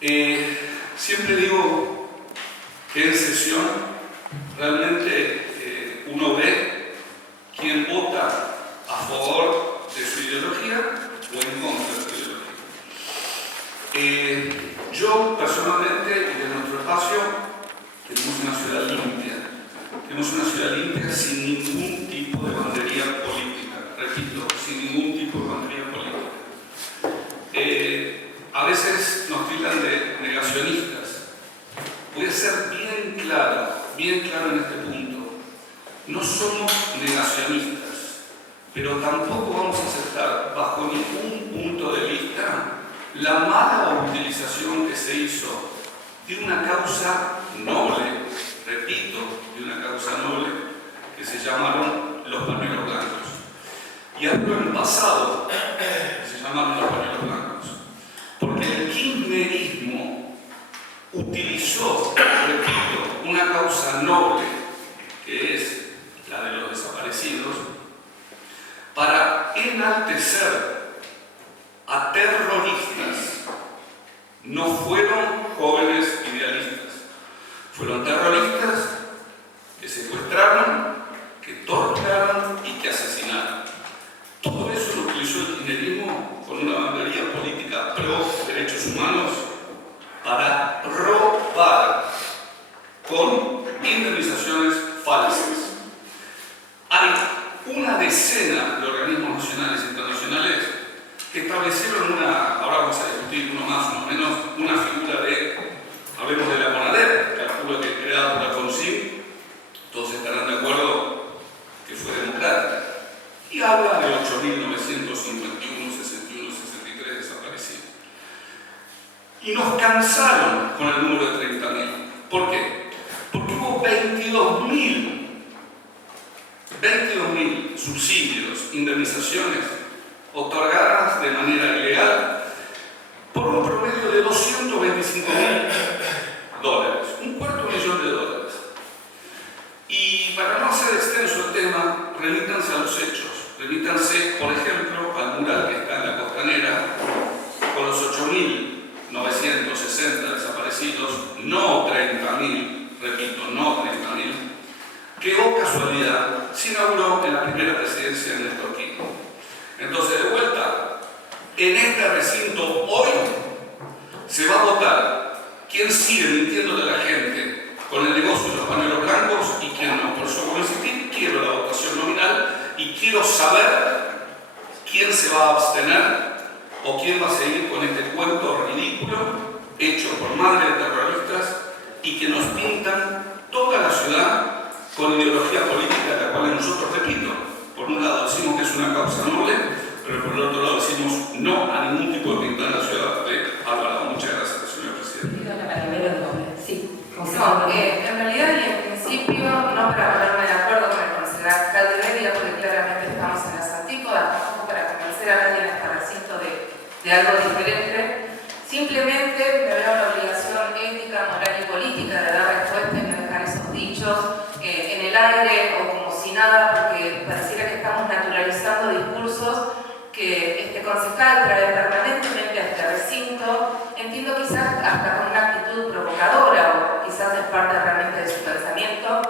Siempre digo que en sesión realmente uno ve quién vota a favor de su ideología o en contra de su ideología. Yo personalmente y de nuestro espacio tenemos una ciudad limpia. Tenemos una ciudad limpia sin ningún tipo de bandería política. Repito, sin ningún tipo de bandería política. A veces nos tildan de negacionistas. Voy a ser bien claro en este punto. No somos negacionistas, pero tampoco vamos a aceptar bajo ningún punto de vista la mala utilización que se hizo de una causa noble, repito, de una causa noble, que se llamaron los pañuelos blancos. Y hablo en pasado, que se llamaron los pañuelos blancos. Porque el kirchnerismo utilizó, repito, una causa noble, que es la de los desaparecidos, para enaltecer a terroristas. No fueron jóvenes idealistas, fueron terroristas que secuestraron, que torturaron y que asesinaron. Todo eso lo utilizó el kirchnerismo con una bandería política pro derechos humanos para robar con indemnizaciones falsas. Hay una decena de organismos nacionales e internacionales que establecieron ahora vamos a discutir uno más, uno menos, una figura hablemos de la CONADEP, calculo que creada por Alfonsín, todos estarán de acuerdo que fue democrática, y habla de 8.951, 61, 63 desaparecidos. Y nos cansaron con el número de 30.000. ¿Por qué? Porque hubo 22.000 subsidios, indemnizaciones otorgadas de manera ilegal por un promedio de $225.000, $250.000. Y para no hacer extenso el tema, remítanse a los hechos. Remítanse, por ejemplo, al mural que está en la Costanera, con los 8.960 desaparecidos, no 30.000, repito, no 30.000, que, oh casualidad, se inauguró en la primera presidencia de Néstor Kirchner. Entonces, de vuelta, en este recinto hoy se va a votar quién sigue mintiéndole a la gente con el negocio de los pañuelos blancos y quién no. Por eso, como insistí, quiero la votación nominal y quiero saber quién se va a abstener o quién va a seguir con este cuento ridículo hecho por madres de terroristas y que nos pintan toda la ciudad con ideología política de la cual nosotros, repito, por un lado decimos que es una causa noble, pero por el otro lado decimos no a ningún tipo de pintura en la ciudad de Alvarado. Muchas gracias, señor presidente. Sí, no, en realidad y en principio, no para ponerme de acuerdo con el concejal Caldeveria, porque claramente estamos en las antípodas, tampoco para convencer a nadie en este recinto de algo diferente, simplemente me veo la obligación ética, moral y política de dar respuesta y no dejar esos dichos en el aire o como si nada, porque pareciera que estamos naturalizando discursos que este concejal trae permanentemente a este recinto, entiendo quizás hasta con una actitud provocadora o quizás es parte realmente de su pensamiento.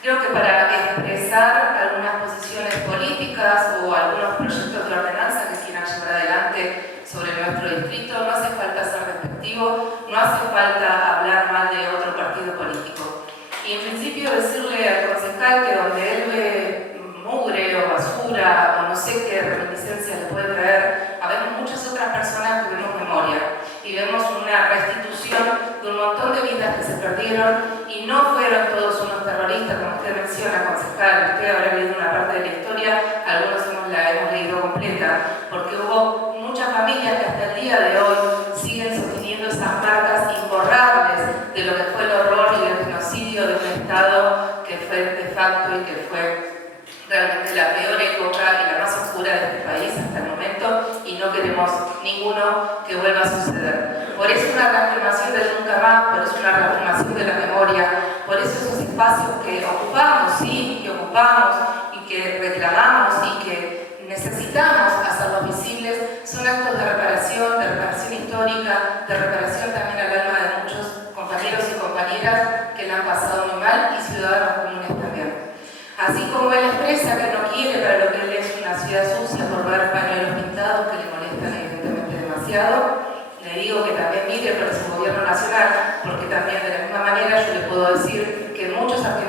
Creo que para expresar algunas posiciones políticas o algunos proyectos de ordenanza que quieran llevar adelante sobre nuestro distrito, no hace falta ser despectivo, no hace falta hablar mal de otro partido político. Y en principio decirle al concejal que donde él ve mugre o basura o no sé qué reminiscencia le puede traer, habemos muchas otras personas que vemos memoria y vemos una restitución de un montón de vidas que se perdieron y no fueron todos unos terroristas, como usted menciona, concejal. Usted habrá leído una parte de la historia, algunos la hemos leído completa, porque hubo muchas familias que hasta el día de hoy siguen sosteniendo esas marcas imborrables de lo que fue el horror y el genocidio de un Estado que fue de facto y que fue realmente la peor época y la más oscura de este país hasta el momento, y no queremos ninguno que vuelva a suceder. Por eso una reafirmación del nunca más, por eso una reafirmación de la memoria, por eso esos espacios que ocupamos, sí, que ocupamos y que reclamamos y que necesitamos hacerlos visibles, son actos de reparación histórica, de reparación también a la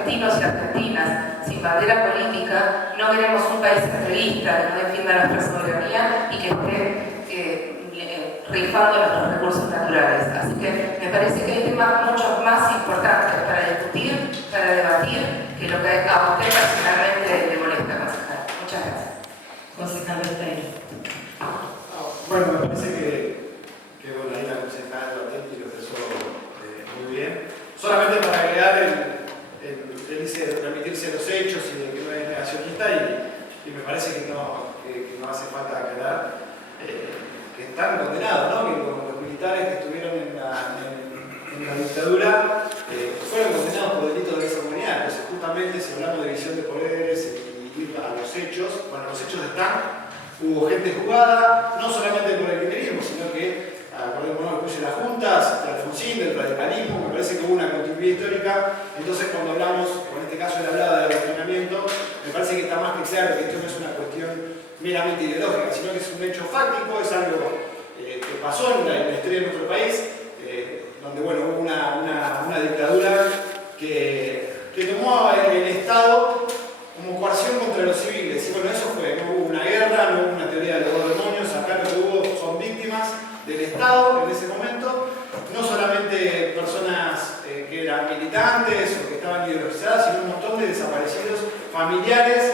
argentinos y argentinas sin bandera política, no queremos un país extremista que no defienda nuestra soberanía y que esté rifando nuestros recursos naturales. Así que me parece que hay temas mucho más importantes para discutir, para debatir, que lo que a usted personalmente le molesta, concejal. Muchas gracias. Concejal Besteiro. Bueno, me parece que bueno, ahí la concejal Batenti lo expresó muy bien. Solamente para agregar el dice de remitirse a los hechos y de que no es negacionista, y me parece que no hace falta aclarar que están condenados, ¿no? Que los militares que estuvieron en la dictadura fueron condenados por delitos de lesa humanidad. Entonces, justamente, si hablamos de división de poderes y ir a los hechos, bueno, los hechos están. Hubo gente juzgada, no solamente por el kirchnerismo, sino que, acordémonos, incluye las juntas, de Alfonsín, del radicalismo, me parece que hubo una continuidad histórica. Entonces, cuando hablamos, en este caso él hablaba de adoctrinamiento, me parece que está más que claro que esto no es una cuestión meramente ideológica, sino que es un hecho fáctico, es algo que pasó en la historia de nuestro país, donde bueno, hubo una dictadura que tomó el Estado como coerción contra los civiles. Y bueno, eso fue, no hubo una guerra, no hubo una teoría de los dos demonios, acá lo que hubo son víctimas del Estado en ese momento, no solamente personas que eran militantes o que estaban ideologizadas, sino un montón de desaparecidos familiares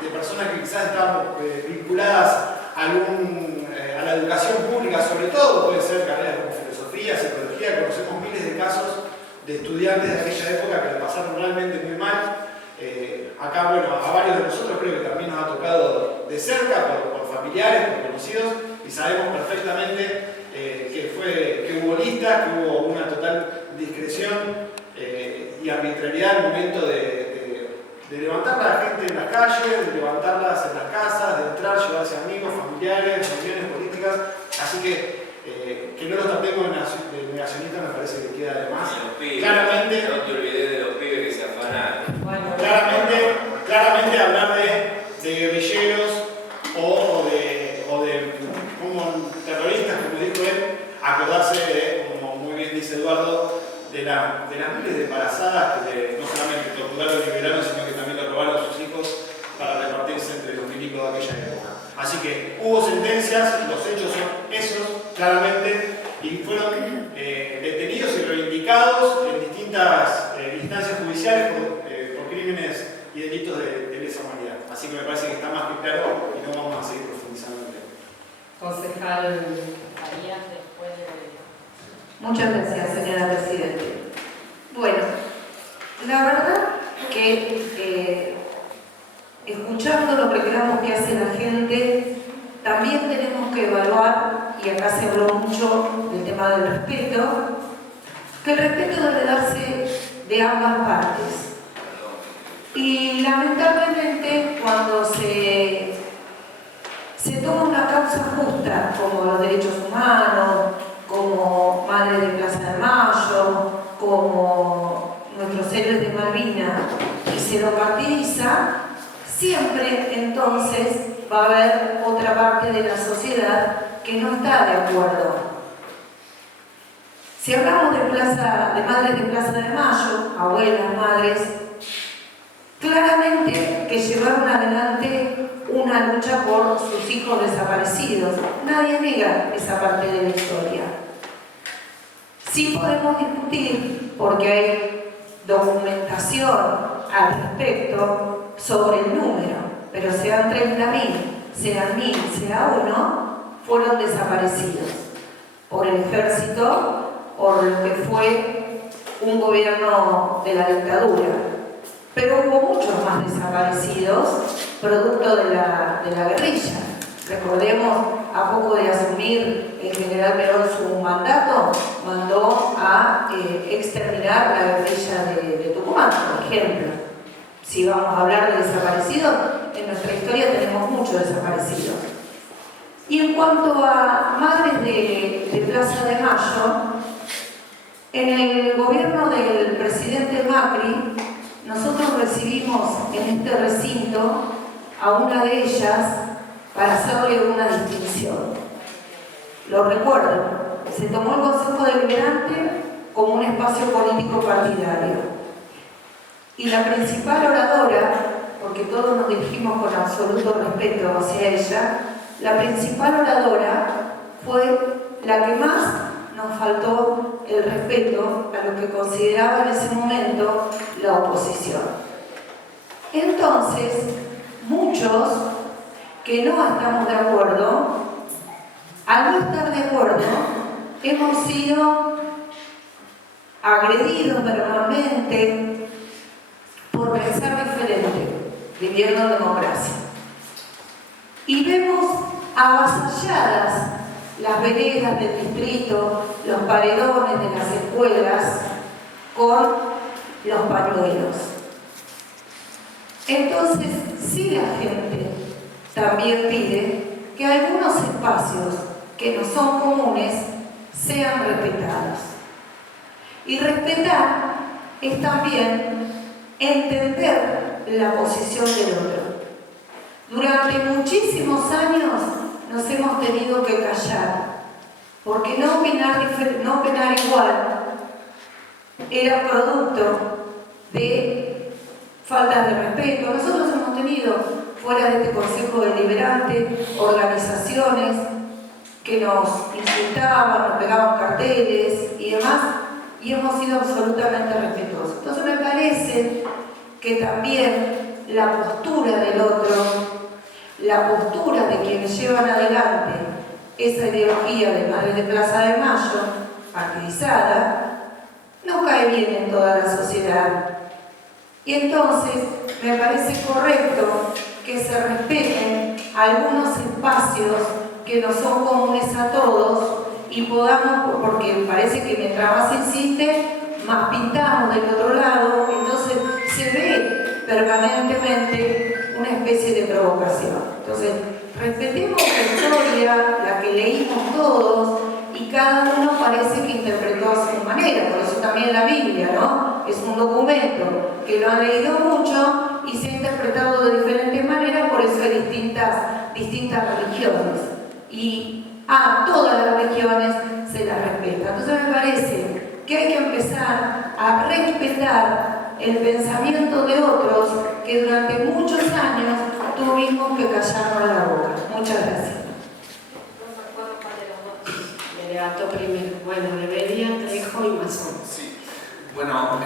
de personas que quizás estaban vinculadas a la educación pública, sobre todo, puede ser carreras como filosofía, psicología. Conocemos miles de casos de estudiantes de aquella época que lo pasaron realmente muy mal. Acá, bueno, a varios de nosotros creo que también nos ha tocado de cerca, por familiares, por conocidos, y sabemos perfectamente que hubo listas, que hubo una total discreción y arbitrariedad al momento de levantar a la gente en las calles, de levantarlas en las casas, de entrar, llevarse amigos, familiares, reuniones políticas. Así que no los tratemos de negacionistas me parece que queda de más. Claramente, no te olvides de los pibes que se afanaron. Bueno, claramente hablar de guerrilleros o de como terroristas, como dijo él, acordarse de, como muy bien dice Eduardo, de las miles de embarazadas que no solamente torturaron y liberaron, sino que también le robaron a sus hijos para repartirse entre los milicos de aquella época. Así que hubo sentencias, los hechos son esos, claramente, y fueron detenidos y reivindicados en distintas instancias judiciales por crímenes y delitos de lesa humanidad. Así que me parece que está más que claro y no vamos a seguir profundizando en el tema. concejal Arias, después de... Muchas gracias, señora Presidente. Bueno, la verdad que escuchando lo reclamos que hace la gente, también tenemos que evaluar, y acá se habló mucho del tema del respeto, que el respeto debe darse de ambas partes. Y lamentablemente cuando se toma una causa justa, como los derechos humanos, como Madre de Plaza de Mayo, como nuestros héroes de Malvinas, y se lo partidiza, siempre entonces va a haber otra parte de la sociedad que no está de acuerdo. Si hablamos de Madres de Plaza de Mayo, abuelas, madres, claramente que llevaron adelante una lucha por sus hijos desaparecidos. Nadie niega esa parte de la historia. Sí podemos discutir, porque hay documentación al respecto sobre el número, pero sean 30.000, sean 1.000, sea 1, fueron desaparecidos por el ejército, por lo que fue un gobierno de la dictadura. Pero hubo muchos más desaparecidos producto de la guerrilla. Recordemos, a poco de asumir el general Perón su mandato, mandó a exterminar la guerrilla de Tucumán, por ejemplo. Si vamos a hablar de desaparecidos, en nuestra historia tenemos muchos desaparecidos. Y en cuanto a Madres de Plaza de Mayo, en el gobierno del presidente Macri, nosotros recibimos en este recinto a una de ellas para hacerle una distinción. Lo recuerdo, se tomó el Consejo Deliberante como un espacio político partidario. Y la principal oradora, porque todos nos dirigimos con absoluto respeto hacia ella, la principal oradora fue la que más nos faltó el respeto a lo que consideraba en ese momento la oposición. Entonces, muchos que no estamos de acuerdo, al no estar de acuerdo, hemos sido agredidos verbalmente por pensar diferente, viviendo en democracia. Y vemos avasalladas las veredas del distrito, los paredones de las escuelas, con los pañuelos. Entonces, sí, la gente también pide que algunos espacios que no son comunes sean respetados. Y respetar es también entender la posición del otro. Durante muchísimos años nos hemos tenido que callar, porque no opinar igual era producto de faltas de respeto. Nosotros hemos tenido, fuera de este Consejo Deliberante, organizaciones que nos insultaban, nos pegaban carteles y demás, y hemos sido absolutamente respetuosos. Entonces me parece que también la postura del otro, la postura de quienes llevan adelante esa ideología de Madres de Plaza de Mayo, partidizada, no cae bien en toda la sociedad. Y entonces me parece correcto que se respeten algunos espacios que no son comunes a todos y podamos, porque parece que mientras más insiste, más pintamos del otro lado, entonces se ve permanentemente una especie de provocación. Entonces, respetemos la historia, la que leímos todos, y cada uno parece que interpretó a su manera. Por eso también la Biblia, ¿no? Es un documento que lo han leído mucho y se ha interpretado de diferentes maneras, por eso hay distintas religiones. Y a todas las religiones se las respeta. Entonces me parece que hay que empezar a respetar el pensamiento de otros que durante muchos años tuvimos que callarnos la boca. Muchas gracias. Me levantó primero. Bueno, debería, Trejo y Mazón. Sí. Bueno,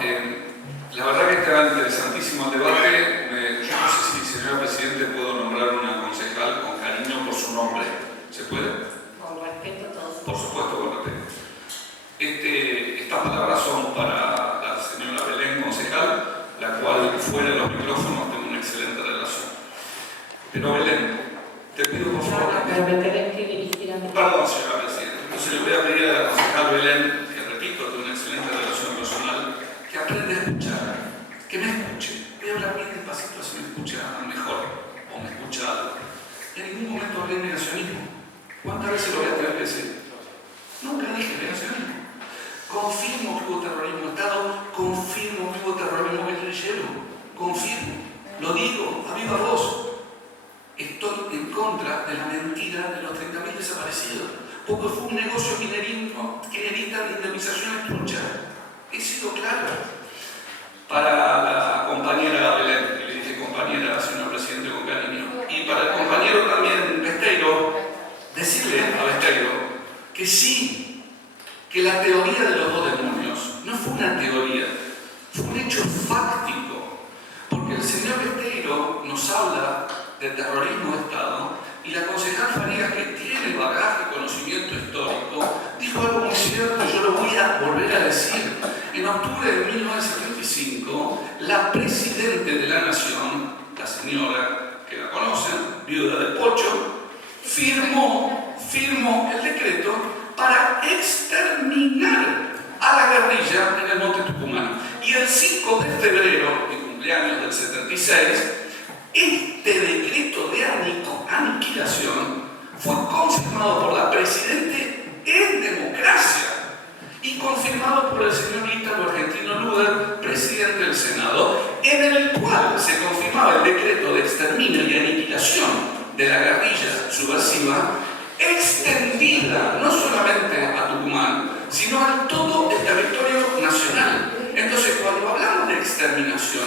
la verdad que estaba interesantísimo el debate. Yo no sé si, señora Presidente, puedo nombrar una concejal con cariño por su nombre. ¿Se puede? Con respeto a todos. Por supuesto, con respeto. Estas palabras son para la señora Belén, concejal, la cual fuera de los micrófonos tengo una excelente relación. Pero Belén, te pido por favor... Pero me tenés que dirigir a mí. Perdón, señora Presidenta. Entonces le voy a pedir a la concejal Belén, que repito, tiene una excelente relación personal, que aprenda a escuchar, que me escuche. Voy a hablar bien despacito si me escucha mejor o me escucha algo. En ningún momento hablé de negacionismo. ¿Cuántas veces lo voy a tener que decir? Nunca dije negacionismo. Confirmo que hubo terrorismo de Estado, confirmo que hubo terrorismo guerrillero, confirmo, lo digo a viva voz. Estoy en contra de la mentira de los 30.000 desaparecidos, porque fue un negocio minerista de indemnizaciones trucha. He sido claro. Para la compañera Belén, que le dije compañera, señor Presidente, con cariño, y para el compañero también Besteiro, decirle a Besteiro que sí, que la teoría de los dos demonios no fue una teoría, fue un hecho fáctico, porque el señor Besteiro nos habla de terrorismo de Estado y la concejal Farías, que tiene bagaje, conocimiento histórico, dijo algo muy cierto y yo lo voy a volver a decir. En octubre de 1975, la presidente de la Nación, la señora que la conocen, viuda de Pocho, firmó el decreto para exterminar a la guerrilla en el Monte Tucumán. Y el 5 de febrero, mi cumpleaños del 76, este decreto de aniquilación fue confirmado por la Presidente en democracia y confirmado por el señor Ítalo Argentino Luder, presidente del Senado, en el cual se confirmaba el decreto de exterminio y aniquilación de la guerrilla subversiva, extendida no solamente a Tucumán, sino a todo el territorio nacional. Entonces, cuando hablamos de exterminación,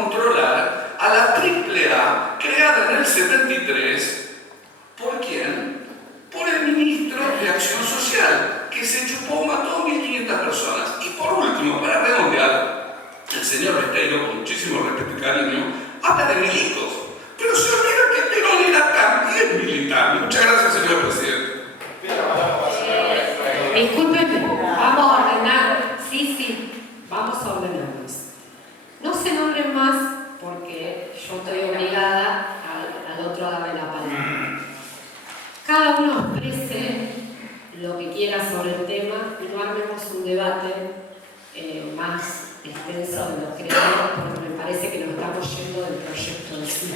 controlar a la AAA creada en el 73. ¿Por quién? Por el ministro de Acción Social, que se chupó, mató a 1.500 personas. Y por último, para redondear, el señor Besteiro, con muchísimo respeto y cariño, habla de milicos. Pero se olvida que Perón era también militar. Muchas gracias, señor presidente. Discúlpenme, vamos a ordenar. Sí, vamos a ordenarnos. No se nombren más porque yo estoy obligada al otro a darle la palabra. Cada uno exprese lo que quiera sobre el tema y no armemos un debate más extenso de lo que creemos, porque me parece que nos estamos yendo del proyecto en sí,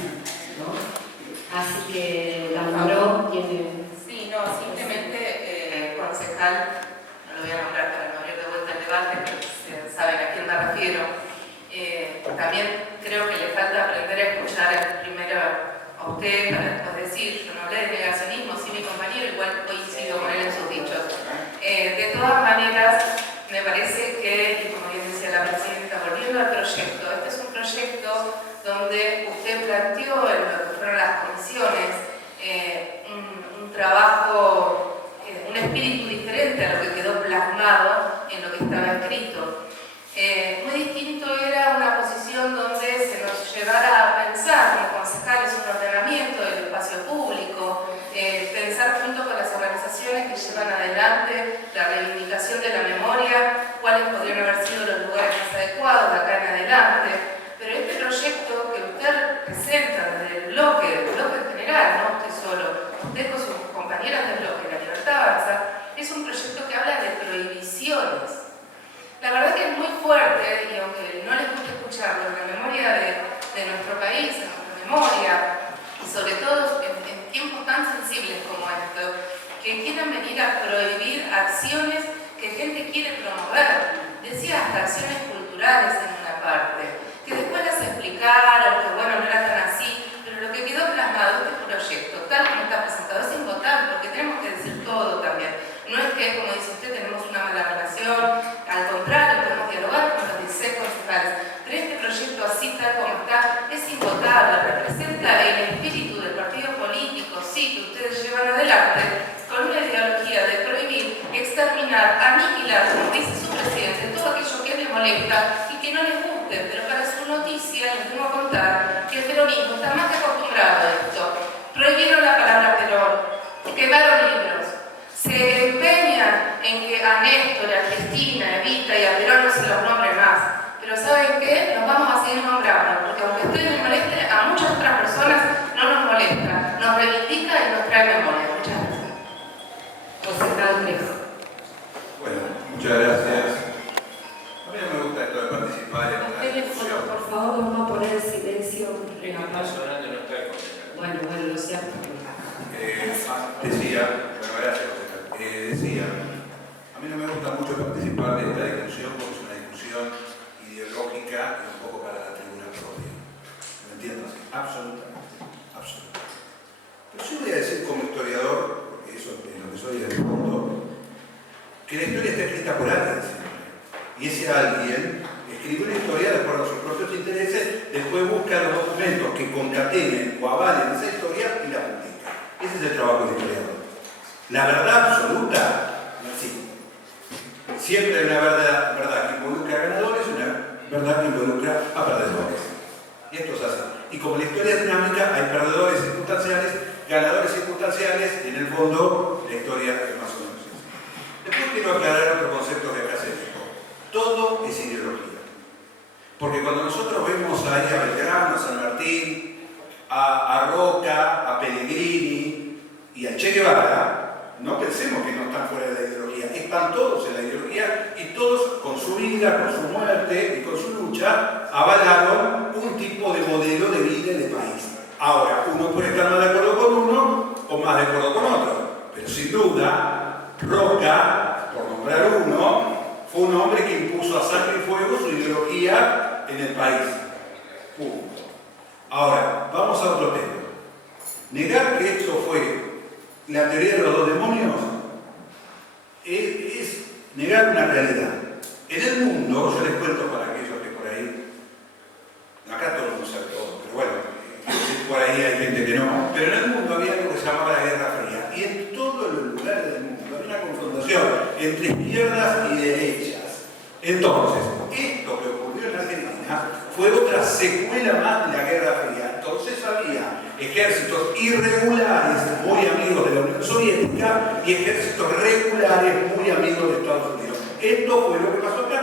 ¿no? Así que Laura tiene... Sí, no, simplemente concejal, no lo voy a nombrar para no abrir de vuelta el debate, pero saben a quién me refiero. También creo que le falta aprender a escuchar primero a usted para después decir, yo no hablé de negacionismo, sí mi compañero, igual coincido con él en sus dichos. De todas maneras, me parece que, y como bien decía la presidenta, volviendo al proyecto, este es un proyecto donde usted planteó en lo que fueron las comisiones un trabajo, un espíritu diferente a lo que quedó plasmado en lo que estaba escrito. Muy distinto era una posición donde se nos llevara a pensar como concejales un ordenamiento del espacio público, pensar junto con las organizaciones que llevan adelante la reivindicación de la memoria, cuáles podrían haber sido los lugares más adecuados de acá en adelante. Pero este proyecto que usted presenta desde el bloque en general, no usted solo, usted con sus compañeras del bloque, La Libertad Avanza, es un proyecto que habla de prohibiciones. La verdad que es muy fuerte, y aunque no les guste escucharlo, en la memoria de nuestro país, en nuestra memoria, y sobre todo en tiempos tan sensibles como estos, que quieran venir a prohibir acciones que gente quiere promover. Decía hasta acciones culturales en una parte, que después las explicaron, que bueno, no era tan así, pero lo que quedó plasmado este proyecto, tal como está presentado, es invotable, porque tenemos que decir todo también. No es que, como dice usted, tenemos una mala relación, al contrario, podemos dialogar con los 16 concejales, pero este proyecto así tal como está es invotable, representa el espíritu del partido político, sí, que ustedes llevan adelante, con una ideología de prohibir, exterminar, aniquilar, como dice su presidente, todo aquello que les molesta y que no les guste, pero para su noticia les tengo a contar que el peronismo está más que acostumbrado a esto. Prohibieron la palabra Perón, quemaron libros, se empeñan en que a Néstor, a Cristina, a Evita y a Perón no se los nombre más. Pero ¿saben qué? Nos vamos a seguir nombrando, porque aunque a ustedes les moleste, a muchas otras personas no nos molesta, nos reivindica y nos trae memoria. Muchas gracias. Concejal Trejo. Bueno, muchas gracias. A mí no me gusta esto de participar en una Teléfono, discusión. por favor, vamos a poner en silencio. El que está sonando no está con Bueno, lo cierto. Decía, bueno, gracias. Decía, a mí no me gusta mucho participar de esta discusión porque es una discusión ideológica y un poco para la tribuna propia. ¿Me entiendes? Absolutamente, absolutamente. Pero yo voy a decir como historiador, porque eso es lo que soy del mundo, que la historia está escrita por alguien siempre. Y ese alguien escribe una historia de acuerdo a sus propios intereses, después busca los documentos que concatenen o avalen esa historia y la publica. Ese es el trabajo del historiador. La verdad absoluta no existe. Siempre hay una verdad que involucra a ganadores y una verdad que involucra a perdedores. Y esto es así. Y como la historia es dinámica, hay perdedores circunstanciales, ganadores circunstanciales, y en el fondo la historia es más o menos así. Después quiero aclarar otro concepto que acá se dijo. Todo es ideología. Porque cuando nosotros vemos ahí a Belgrano, a San Martín, a Roca, a Pellegrini y a Che Guevara, no pensemos que no están fuera de la ideología, están todos en la ideología y todos con su vida, con su muerte y con su lucha avalaron un tipo de modelo de vida y de país. Ahora, uno puede estar más de acuerdo con uno o más de acuerdo con otro, pero sin duda, Roca, por nombrar uno, fue un hombre que impuso a sangre y fuego su ideología en el país. Punto. Ahora, vamos a otro tema. Negar que esto fue la teoría de los dos demonios es negar una realidad. En el mundo, yo les cuento para aquellos que por ahí, acá por ahí hay gente que no, pero en el mundo había algo que se llamaba la Guerra Fría. Y en todos los lugares del mundo había una confrontación entre izquierdas y derechas. Entonces, esto que ocurrió en Argentina fue otra secuela más de la Guerra Fría. Entonces había ejércitos irregulares muy amigos de la Unión Soviética y ejércitos regulares muy amigos de Estados Unidos. Esto fue lo que pasó acá.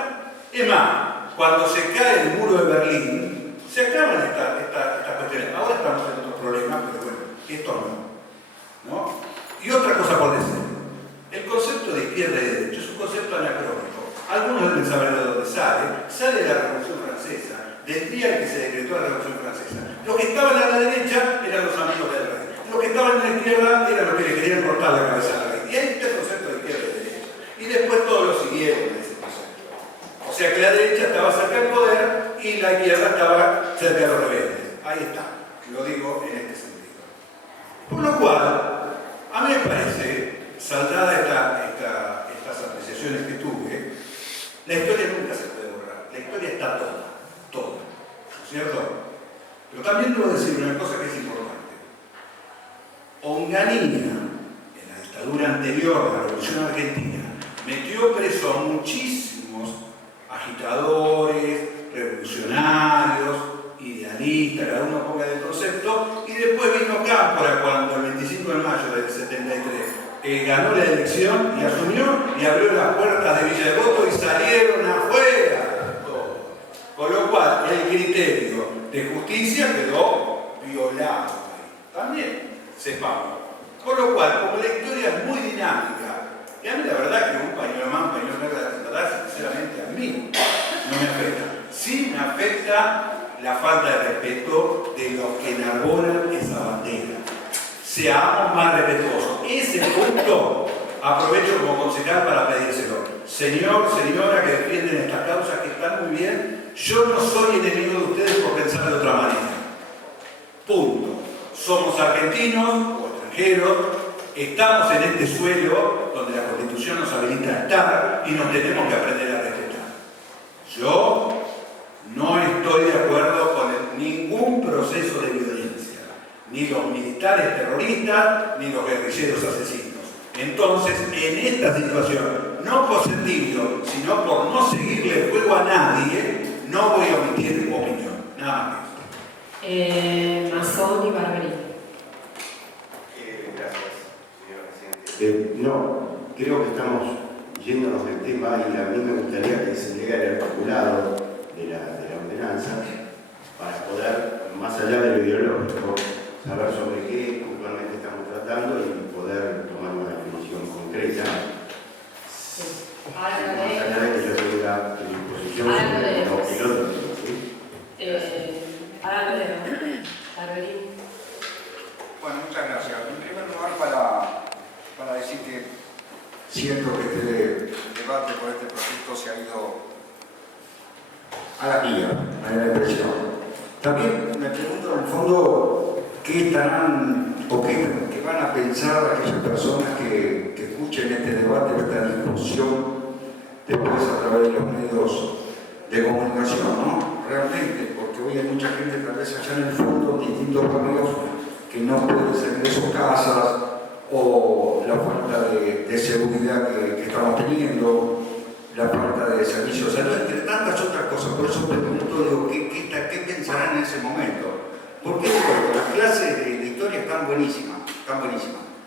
Es más, cuando se cae el muro de Berlín, se acaban estas cuestiones. Ahora estamos en otros problemas, pero bueno, esto no. Y otra cosa por decir. El concepto de izquierda y derecha es un concepto anacrónico. Algunos deben saber de dónde sale. Sale de la Revolución Francesa, del día en que se decretó la Revolución Francesa. Los que estaban a la derecha eran los amigos del rey. Los que estaban a la izquierda eran los que le querían cortar la cabeza al rey. Y ahí está el concepto de izquierda y derecha. Y después todos lo siguieron ese concepto. O sea que la derecha estaba cerca del poder y la izquierda estaba cerca de los rebeldes. Ahí está. Lo digo en este sentido. Por lo cual, a mí me parece, saldada estas apreciaciones que tuve, la historia nunca se puede borrar. La historia está toda. ¿No es cierto? Pero también debo decir una cosa que es importante. Onganía, en la dictadura anterior a la Revolución Argentina, metió preso a muchísimos agitadores, revolucionarios, idealistas, cada uno ponga el concepto, y después vino Cámpora cuando el 25 de mayo del 73 ganó la elección y asumió y abrió las puertas de Villa Devoto y salieron afuera todos. Con lo cual el criterio de justicia quedó violado. También sepamos. Con lo cual, como la historia es muy dinámica, y a mí la verdad que un pañuelo más, un pañuelo menos, la verdad, sinceramente a mí no me afecta. Sí me afecta la falta de respeto de los que enarbolan esa bandera. Seamos más respetuosos. Ese punto aprovecho como concejal para pedírselo. Señor, señora que defienden estas causas que están muy bien, yo no soy enemigo de ustedes por pensar de otra manera. Punto. Somos argentinos o extranjeros, estamos en este suelo donde la Constitución nos habilita a estar y nos tenemos que aprender a respetar. Yo no estoy de acuerdo con ningún proceso de violencia, ni los militares terroristas, ni los guerrilleros asesinos. Entonces, en esta situación, no por sentido, sino por no seguirle el juego a nadie, no voy a omitir mi opinión. Nada más. Mazón y Barberini. Gracias, señor presidente. No, creo que estamos yéndonos del tema y a mí me gustaría que se llegara el articulado de la ordenanza para poder, más allá de lo ideológico, saber sobre qué puntualmente estamos tratando y poder tomar una definición concreta. Sí. Más allá de que yo tenga disposición sobre lo que yo digo, ¿sí? Ahora lo leo. Barberini. Bueno, muchas gracias. En primer lugar, para decir que siento que este debate por este proyecto se ha ido a la guía, me da la impresión. También me pregunto en el fondo qué estarán o qué van a pensar aquellas personas que escuchen este debate, esta discusión, después a través de los medios de comunicación, ¿no? Realmente, porque hoy hay mucha gente tal vez allá en el fondo, distintos barrios, que no pueden salir de sus casas, o la falta de seguridad que estamos teniendo, la falta de servicios de salud, entre tantas otras cosas. Por eso pregunto, digo, ¿qué pensarán en ese momento? Porque las clases de historia están buenísimas,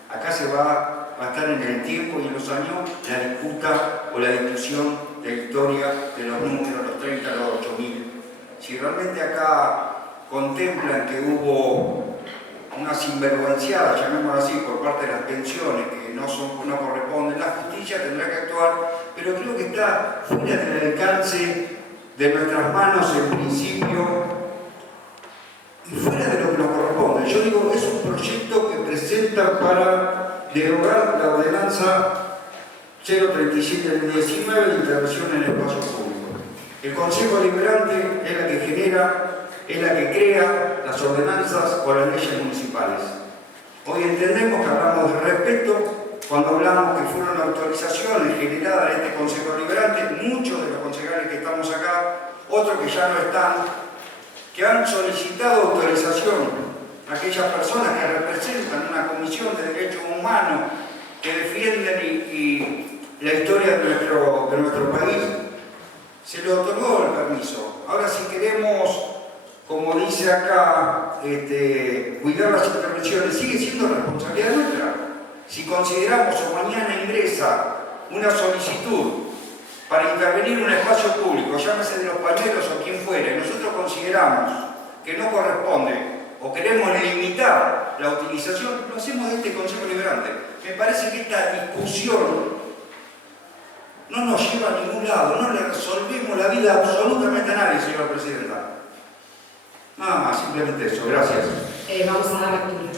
Acá se va a estar en el tiempo y en los años la disputa o la discusión de la historia de los números, los 30, los 8000. Si realmente acá contemplan que hubo una sinvergüenciada, llamémoslo así, por parte de las pensiones que no corresponden, la justicia tendrá que actuar, pero creo que está fuera del alcance de nuestras manos en principio y fuera de lo que nos corresponde. Yo digo, es un proyecto que presenta para derogar la ordenanza 037 del 19 de intervención en el espacio público. El Consejo Deliberante es la que genera, es la que crea las ordenanzas o las leyes municipales. Hoy entendemos que hablamos de respeto cuando hablamos que fueron autorizaciones generadas en este Consejo Deliberante, muchos de los concejales que estamos acá, otros que ya no están, que han solicitado autorización a aquellas personas que representan una comisión de derechos humanos que defienden y la historia de nuestro país, se le otorgó el permiso. Ahora, si queremos, como dice acá, cuidar las intervenciones, sigue siendo responsabilidad nuestra. Si consideramos o mañana ingresa una solicitud para intervenir en un espacio público, llámese de los pañuelos o quien fuere, nosotros consideramos que no corresponde o queremos limitar la utilización, lo hacemos de este Consejo Liberante. Me parece que esta discusión no nos lleva a ningún lado, no le resolvemos la vida absolutamente a nadie, señora Presidenta. Nada más, simplemente eso. Gracias. Vamos a dar lectura.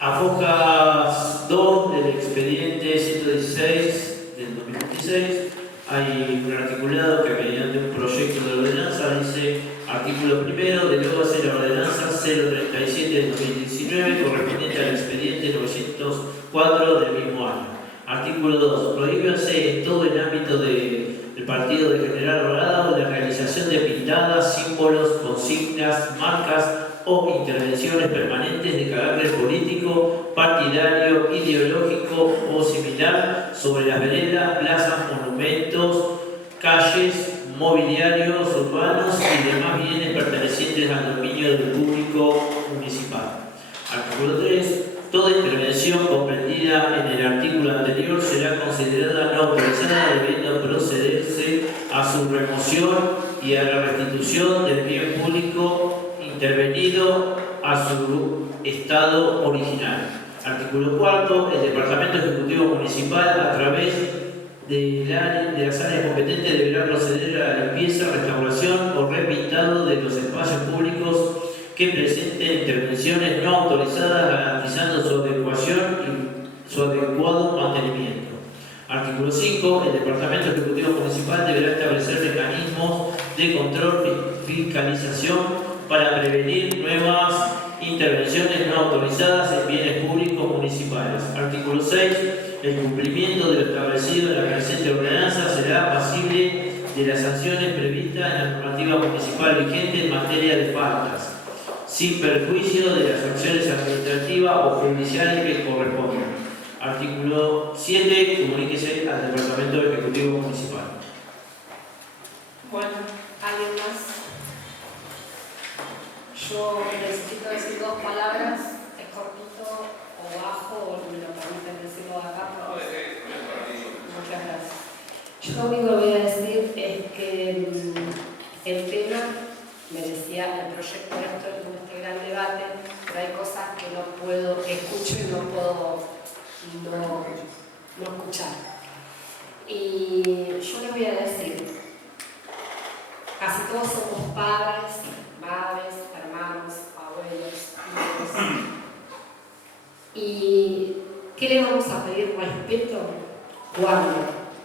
A hojas 2 del expediente 116 del 2026 hay un articulado que mediante un proyecto de ordenanza dice: artículo primero, derógase la ordenanza 037 del 2019 correspondiente al expediente 904 del mismo año. Artículo 2. Prohíbense en todo el ámbito del partido de General Rolado la realización de pintadas, símbolos, consignas, marcas o intervenciones permanentes de carácter político, partidario, ideológico o similar sobre las veredas, plazas, monumentos, calles, mobiliarios urbanos y demás bienes pertenecientes al dominio del público municipal. Artículo 3. Toda intervención comprendida en el artículo anterior será considerada no autorizada, debiendo procederse a su remoción y a la restitución del bien público intervenido a su estado original. Artículo 4. El Departamento Ejecutivo Municipal, a través de las áreas competentes, deberá proceder a la limpieza, restauración o repintado de los espacios públicos que presenten intervenciones no autorizadas, garantizando su adecuación y su adecuado mantenimiento. Artículo 5. El Departamento Ejecutivo Municipal deberá establecer mecanismos de control y fiscalización para prevenir nuevas intervenciones no autorizadas en bienes públicos municipales. Artículo 6. El cumplimiento de lo establecido en la presente ordenanza será pasible de las sanciones previstas en la normativa municipal vigente en materia de faltas, sin perjuicio de las acciones administrativas o judiciales que correspondan. Artículo 7. Comuníquese al Departamento Ejecutivo Municipal. Bueno, ¿alguien más? Yo necesito decir 2 palabras, es cortito o bajo, o me lo permiten decirlo acá. Muchas gracias. Yo lo único que voy a decir es que el tema merecía el proyecto este gran debate, pero hay cosas que no puedo, escucho y no puedo no escuchar. Y yo les voy a decir, casi todos somos padres, madres, hermanos, abuelos, hijos. ¿Y qué le vamos a pedir respeto cuando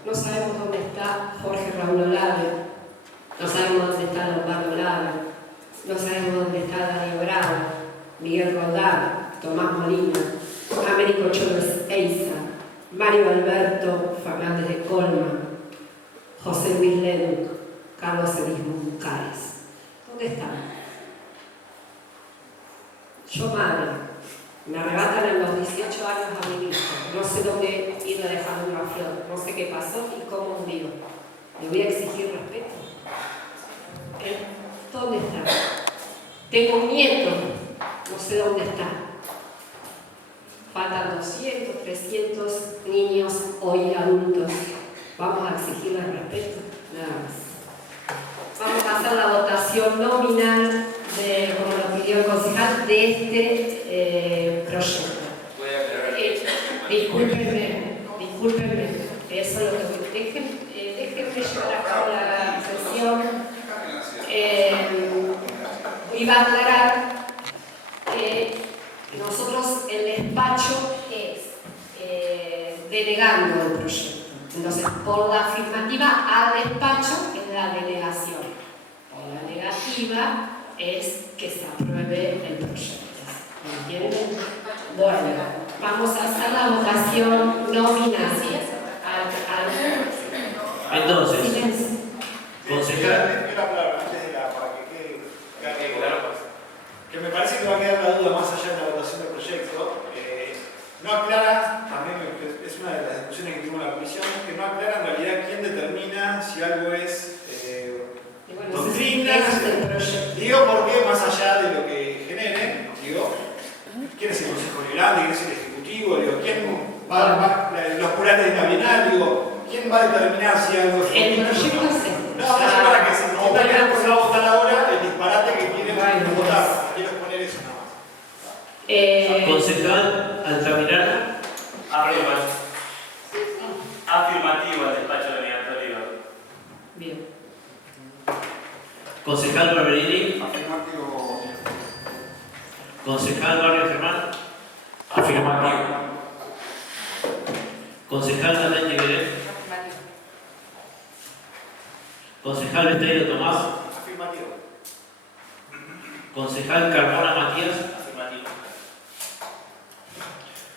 no sabemos dónde está Jorge Raúl Olave, no sabemos dónde está Lombardo Olave, no sabemos dónde está Dani Bravo, Miguel Roldán, Tomás Molina, Américo Chávez Eiza, Mario Alberto Fernández de Colman, José Luis Leduc, Carlos Elismo Bucares? ¿Dónde están? Yo, madre, me arrebatan en los 18 años a mi hijo, no sé dónde ir a dejar una flor, no sé qué pasó y cómo murió. ¿Le voy a exigir respeto? ¿Dónde está? Tengo un nieto, no sé dónde está. Faltan 200, 300 niños hoy adultos. ¿Vamos a exigirles respeto? Nada más. Vamos a hacer la votación nominal, como lo pidió el concejal, de este proyecto. Voy a aclarar que discúlpenme, eso es lo que déjenme llevar a cabo la sesión. Iba a aclarar que nosotros el despacho es denegando el proyecto. Entonces, por la afirmativa al despacho es la delegación. Por la negativa es que se apruebe el proyecto. ¿Me entienden? Bueno, vamos a hacer la votación nominal. Entonces, Silencio. concejal. Quiero hablar antes de para que quede claro, que me parece que te va a quedar la duda más allá de la votación del proyecto. No aclara, también es una de las discusiones que tuvimos en la comisión, que no aclara en realidad quién determina si algo es Y bueno, doctrina. ese es el proyecto. Digo porque más allá de lo que genere, digo, ¿quién es el Consejo Liberante? ¿Quién es el Ejecutivo? Digo, ¿quién los plurales de la Bienal? Digo, ¿quién va a determinar si algo es El proyecto es este. No, no es para que se entienda que no se va a votar ahora el disparate que quieren votar. Quiero poner eso nada más. Concejal Altamirano. Afirmativo al despacho denegatorio. Bien. Concejal Barberini. Afirmativo. Concejal Barrio Germán. Afirmativo. Concejal Natán Iberé. Afirmativo. Concejal Besteiro Tomás. Afirmativo. Concejal Carmona Matías. Afirmativo.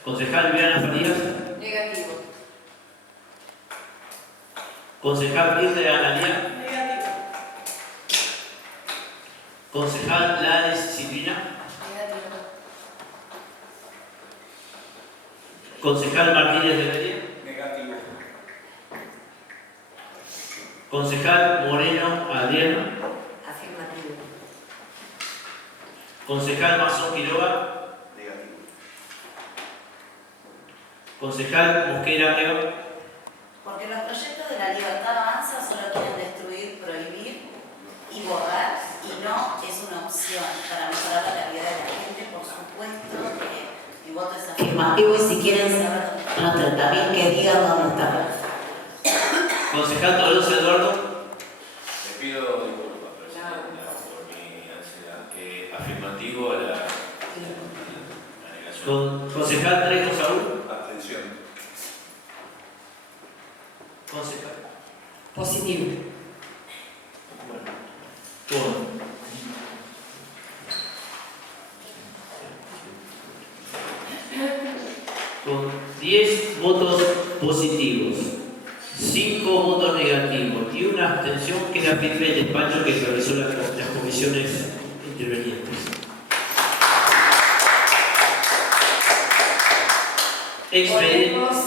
Concejal Viviana Farías. Negativo. Concejal Irde Analía. Negativo. Concejal Lares Silvina. Negativo. Concejal Martínez de Beria. Negativo. Concejal Moreno Adriano. Afirmativo. Concejal Mazón Quiroga. Negativo. Concejal Mosquera Leo. Porque los proyectos de la libertad avanza solo quieren destruir, prohibir y borrar, y no es una opción para mejorar la calidad de la gente. Por supuesto que mi voto es afirmativo y si quieren saber dónde están los 30.000, que digan dónde están. Concejal Tolosa Eduardo. Le pido disculpas, Presidenta, por mi ansiedad. Afirmativo a la negación. Concejal Trejo Saúl. Abstención. Concejal. Positivo. Bueno. Con 10 votos positivos, 5 votos negativos y una abstención, queda firme el despacho que realizó las comisiones intervenientes. Expediente. Podemos